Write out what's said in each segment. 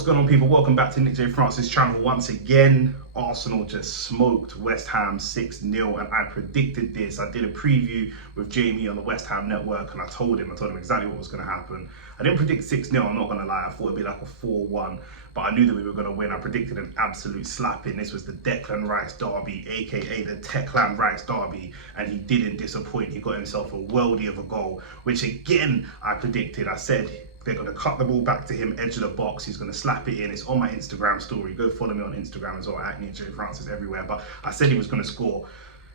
What's going on, people? Welcome back to Nick J. Francis' channel once again. Arsenal just smoked West Ham 6-0, and I predicted this. I did a preview with Jamie on the West Ham network, and I told him exactly what was going to happen. I didn't predict 6-0, I'm not going to lie. I thought it'd be like a 4-1, but I knew that we were going to win. I predicted an absolute slapping. This was the Tekklan Rice derby, aka the Tekklan Rice derby, and he didn't disappoint. He got himself a worldie of a goal, which again I predicted. I said they're going to cut the ball back to him, edge of the box. He's going to slap it in. It's on my Instagram story. Go follow me on Instagram as well, at Nick J. Francis everywhere. But I said he was going to score.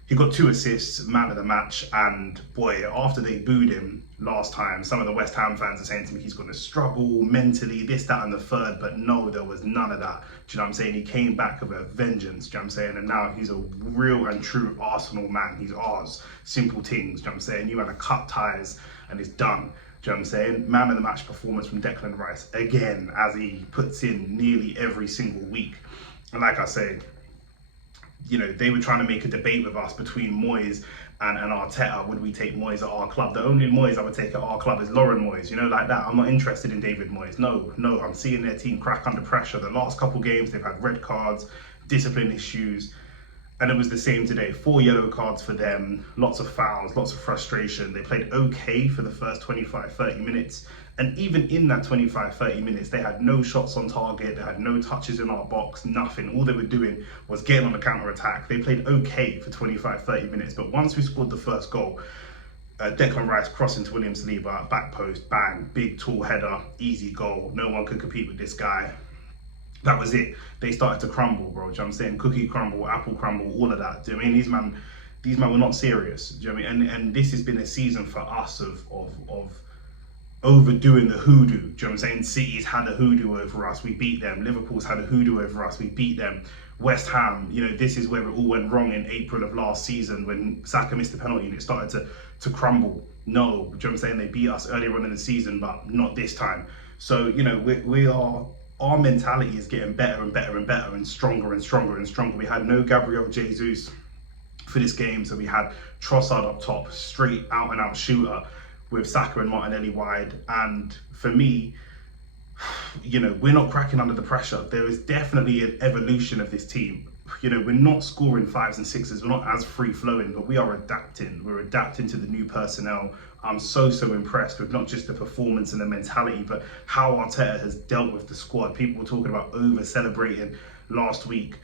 He got 2 assists, man of the match. And boy, after they booed him last time, some of the West Ham fans are saying to me he's going to struggle mentally, this, that, and the third. But no, there was none of that. Do you know what I'm saying? He came back with a vengeance, do you know what I'm saying? And now he's a real and true Arsenal man. He's ours. Simple things, do you know what I'm saying? You had to cut ties and it's done. Do you know what I'm saying? Man of the match performance from Tekklan Rice, again, as he puts in nearly every single week. And like I said, you know, they were trying to make a debate with us between Moyes and Arteta. Would we take Moyes at our club? The only Moyes I would take at our club is Lauren Moyes, you know, like that. I'm not interested in David Moyes. No, I'm seeing their team crack under pressure. The last couple games, they've had red cards, discipline issues. And it was the same today. 4 yellow cards for them, lots of fouls, lots of frustration. They played okay for the first 25-30 minutes. And even in that 25-30 minutes, they had no shots on target. They had no touches in our box, nothing. All they were doing was getting on the counter-attack. They played okay for 25-30 minutes. But once we scored the first goal, Tekklan Rice crossing to William Saliba, back post, bang, big tall header, easy goal. No one could compete with this guy. That was it. They started to crumble, bro. Do you know what I'm saying? Cookie crumble, apple crumble, all of that. Do you know what I mean? These men were not serious. Do you know what I mean? And this has been a season for us of overdoing the hoodoo. Do you know what I'm saying? City's had a hoodoo over us. We beat them. Liverpool's had a hoodoo over us. We beat them. West Ham, you know, this is where it all went wrong in April of last season when Saka missed the penalty and it started to crumble. No, do you know what I'm saying? They beat us earlier on in the season, but not this time. So, you know, our mentality is getting better and better and better and stronger and stronger and stronger. We had no Gabriel Jesus for this game, so we had Trossard up top, straight out and out shooter with Saka and Martinelli wide. And for me, you know, we're not cracking under the pressure. There is definitely an evolution of this team. You know, we're not scoring 5s and 6s. We're not as free flowing, but we are adapting. We're adapting to the new personnel. I'm so impressed with not just the performance and the mentality, but how Arteta has dealt with the squad. People were talking about over celebrating last week.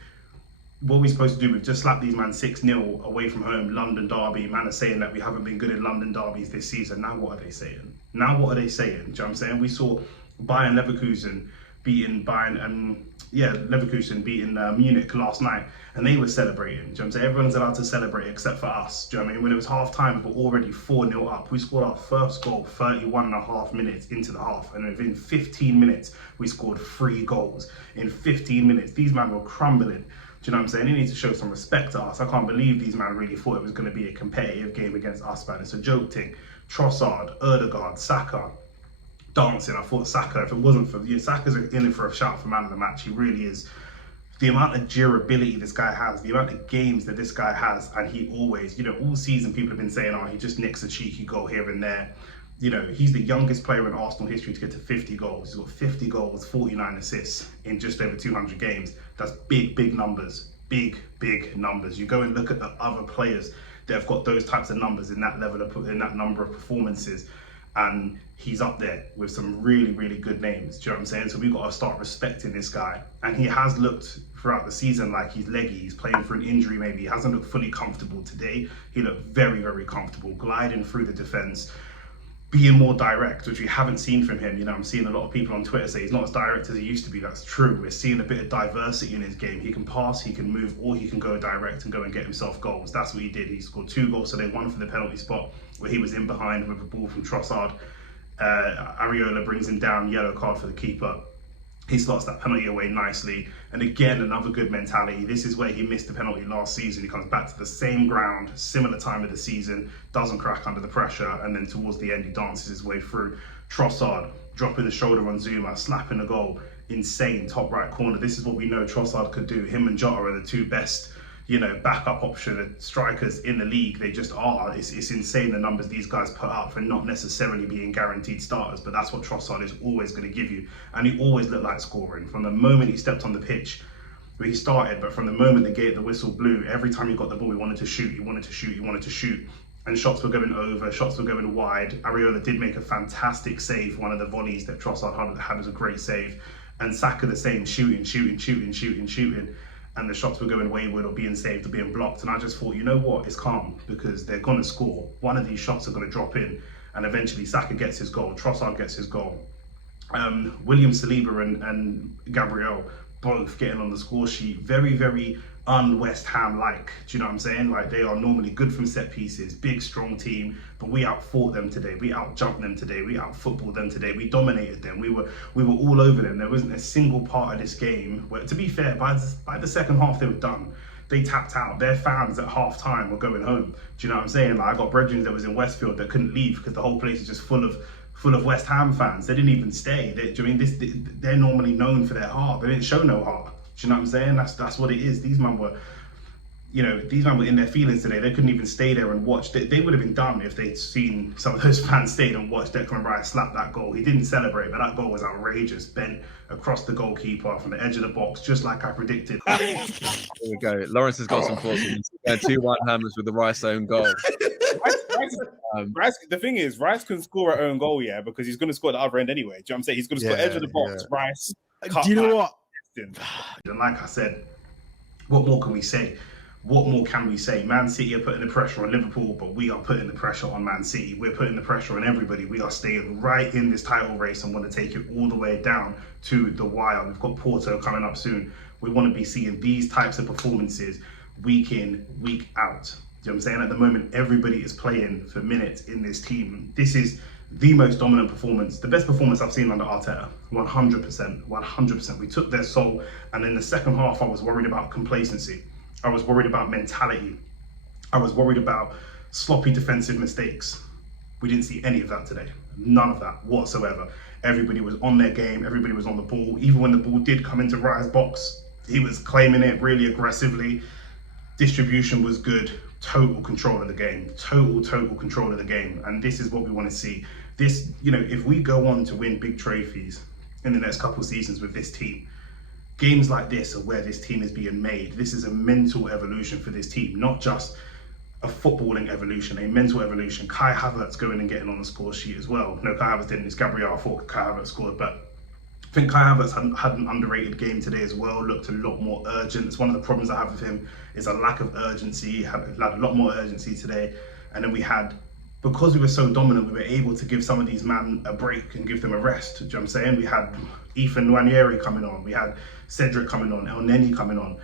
What are we supposed to do? We've just slapped these man 6-0 away from home, London derby. Man are saying that we haven't been good in London derbies this season. Now what are they saying? Now what are they saying? Do you know what I'm saying? We saw Bayern Leverkusen beating Leverkusen beating Munich last night, and they were celebrating. Do you know what I'm saying? Everyone's allowed to celebrate except for us. Do you know what I mean? When it was half time, we were already 4-0 up. We scored our first goal 31.5 minutes into the half, and within 15 minutes, we scored 3 goals. In 15 minutes, these men were crumbling. Do you know what I'm saying? They need to show some respect to us. I can't believe these men really thought it was going to be a competitive game against us, man. It's a joke thing. Trossard, Ødegaard, Saka, dancing. I thought Saka, if it wasn't for Saka's in it for a shout for man of the match. He really is. The amount of durability this guy has, the amount of games that this guy has, and he always, you know, all season people have been saying, oh, he just nicks a cheeky goal here and there. You know, he's the youngest player in Arsenal history to get to 50 goals. He's got 50 goals, 49 assists in just over 200 games. That's big numbers. Big numbers. You go and look at the other players that have got those types of numbers in that level of, in that number of performances, and he's up there with some really good names. Do you know what I'm saying? So we've got to start respecting this guy. And he has looked throughout the season like he's leggy. He's playing for an injury maybe. He hasn't looked fully comfortable today. He looked very comfortable, gliding through the defense, being more direct, which we haven't seen from him. You know, I'm seeing a lot of people on Twitter say he's not as direct as he used to be. That's true. We're seeing a bit of diversity in his game. He can pass, he can move, or he can go direct and go and get himself goals. That's what he did. He scored 2 goals today, one for the penalty spot where he was in behind with a ball from Trossard. Areola brings him down, yellow card for the keeper. He slots that penalty away nicely. And again, another good mentality. This is where he missed the penalty last season. He comes back to the same ground, similar time of the season, doesn't crack under the pressure, and then towards the end, he dances his way through. Trossard, dropping the shoulder on Zuma, slapping a goal. Insane, top right corner. This is what we know Trossard could do. Him and Jota are the 2 best, backup option strikers in the league. They just are. It's insane the numbers these guys put up for not necessarily being guaranteed starters, but that's what Trossard is always going to give you. And he always looked like scoring. From the moment he stepped on the pitch, where he started, but from the moment the whistle blew, every time he got the ball, he wanted to shoot, he wanted to shoot, he wanted to shoot. And shots were going over, shots were going wide. Areola did make a fantastic save. One of the volleys that Trossard had was a great save. And Saka the same, shooting. And the shots were going wayward or being saved or being blocked. And I just thought, you know what, it's calm because they're going to score. One of these shots are going to drop in and eventually Saka gets his goal, Trossard gets his goal. William Saliba and Gabriel both getting on the score sheet. Very, very un-West Ham-like. Do you know what I'm saying? Like, they are normally good from set pieces, big, strong team, but we out-fought them today. We out-jumped them today. We out-footballed them today. We dominated them. We were all over them. There wasn't a single part of this game where, to be fair, by the second half, they were done. They tapped out. Their fans at half-time were going home. Do you know what I'm saying? Like, I got brethren that was in Westfield that couldn't leave because the whole place is just full of West Ham fans. They didn't even stay. They're normally known for their heart. They didn't show no heart. Do you know what I'm saying? That's what it is. These men were in their feelings today. They couldn't even stay there and watch. They would have been done if they'd seen some of those fans stayed and watched Tekklan Rice slap that goal. He didn't celebrate, but that goal was outrageous. Bent across the goalkeeper from the edge of the box, just like I predicted. Here we go. Lawrence has got some thoughts on 2 white hammers with the Rice own goal. Rice, the thing is, Rice can score an own goal, because he's going to score at the other end anyway. Do you know what I'm saying? He's going to score edge of the box, Rice. Do you know what? And like I said, what more can we say? What more can we say? Man City are putting the pressure on Liverpool, but we are putting the pressure on Man City. We're putting the pressure on everybody. We are staying right in this title race and want to take it all the way down to the wire. We've got Porto coming up soon. We want to be seeing these types of performances week in, week out. You know what I'm saying? At the moment, everybody is playing for minutes in this team. This is the most dominant performance, the best performance I've seen under Arteta. 100%. We took their soul, and in the second half, I was worried about complacency. I was worried about mentality. I was worried about sloppy defensive mistakes. We didn't see any of that today. None of that whatsoever. Everybody was on their game. Everybody was on the ball. Even when the ball did come into Raya's box, he was claiming it really aggressively. Distribution was good. Total control of the game. Total control of the game. And this is what we want to see. This, if we go on to win big trophies in the next couple of seasons with this team, games like this are where this team is being made. This is a mental evolution for this team, not just a footballing evolution, a mental evolution. Kai Havertz going and getting on the score sheet as well. No, Kai Havertz didn't. It's Gabriel. I thought Kai Havertz scored, but I think Kai Havertz had an underrated game today as well. Looked a lot more urgent. It's one of the problems I have with him is a lack of urgency. He had a lot more urgency today. And then because we were so dominant, we were able to give some of these men a break and give them a rest. Do you know what I'm saying? We had Ethan Nwaneri coming on. We had Cedric coming on. El Neni coming on.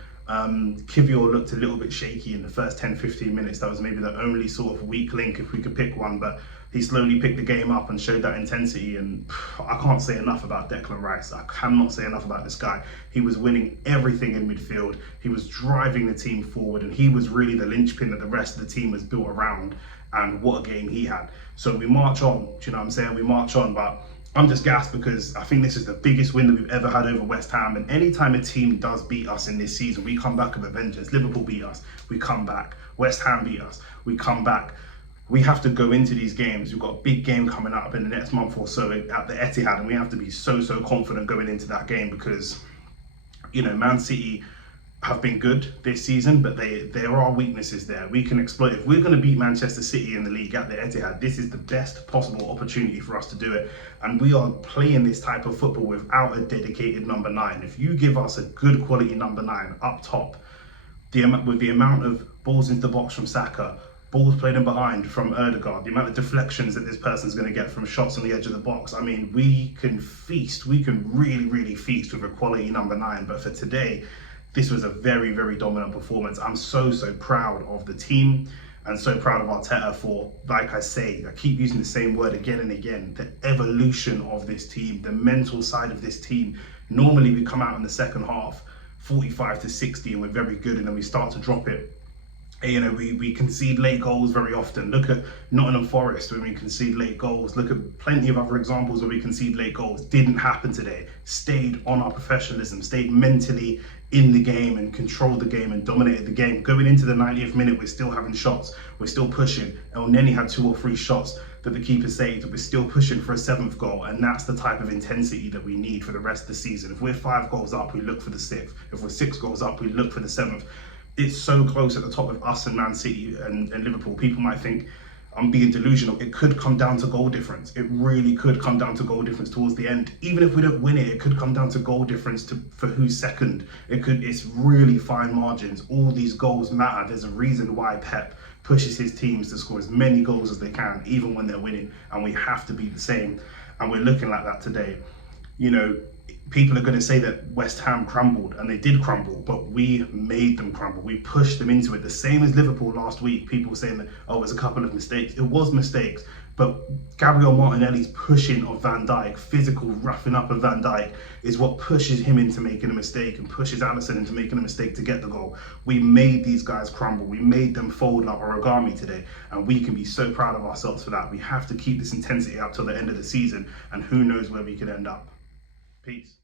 Kivior looked a little bit shaky in the first 10-15 minutes. That was maybe the only sort of weak link if we could pick one. But he slowly picked the game up and showed that intensity. And I can't say enough about Tekklan Rice. I cannot say enough about this guy. He was winning everything in midfield. He was driving the team forward. And he was really the linchpin that the rest of the team was built around. And what a game he had. So we march on, do you know what I'm saying? We march on, but I'm just gassed because I think this is the biggest win that we've ever had over West Ham. And anytime a team does beat us in this season, we come back with a vengeance. Liverpool beat us, we come back. West Ham beat us, we come back. We have to go into these games. We've got a big game coming up in the next month or so at the Etihad, and we have to be so confident going into that game because, Man City have been good this season, but there are weaknesses there. We can exploit. If we're going to beat Manchester City in the league at the Etihad, this is the best possible opportunity for us to do it. And we are playing this type of football without a dedicated number 9. If you give us a good quality number 9 up top, with the amount of balls into the box from Saka, balls played in behind from Ødegaard, the amount of deflections that this person's going to get from shots on the edge of the box, I mean, we can feast. We can really feast with a quality number 9. But for today, this was a very dominant performance. I'm so proud of the team and so proud of Arteta for, like I say, I keep using the same word again and again, the evolution of this team, the mental side of this team. Normally we come out in the second half 45-60 and we're very good, and then we start to drop it. We concede late goals very often. Look at Nottingham Forest when we concede late goals. Look at plenty of other examples where we concede late goals. Didn't happen today. Stayed on our professionalism, stayed mentally in the game and controlled the game and dominated the game. Going into the 90th minute, we're still having shots, we're still pushing. El Neni had 2 or 3 shots that the keeper saved, we're still pushing for a 7th goal, and that's the type of intensity that we need for the rest of the season. If we're 5 goals up, we look for the 6th. If we're 6 goals up, we look for the 7th. It's so close at the top of us and Man City and Liverpool. People might think I'm being delusional. It could come down to goal difference. It really could come down to goal difference towards the end. Even if we don't win it, it could come down to goal difference for who's second. It's really fine margins. All these goals matter. There's a reason why Pep pushes his teams to score as many goals as they can, even when they're winning. And we have to be the same. And we're looking like that today. You know, people are going to say that West Ham crumbled, and they did crumble, but we made them crumble. We pushed them into it. The same as Liverpool last week. People were saying that, oh, it was a couple of mistakes. It was mistakes, but Gabriel Martinelli's pushing of Van Dijk, physical roughing up of Van Dijk, is what pushes him into making a mistake and pushes Alisson into making a mistake to get the goal. We made these guys crumble. We made them fold like origami today, and we can be so proud of ourselves for that. We have to keep this intensity up till the end of the season, and who knows where we could end up. Peace.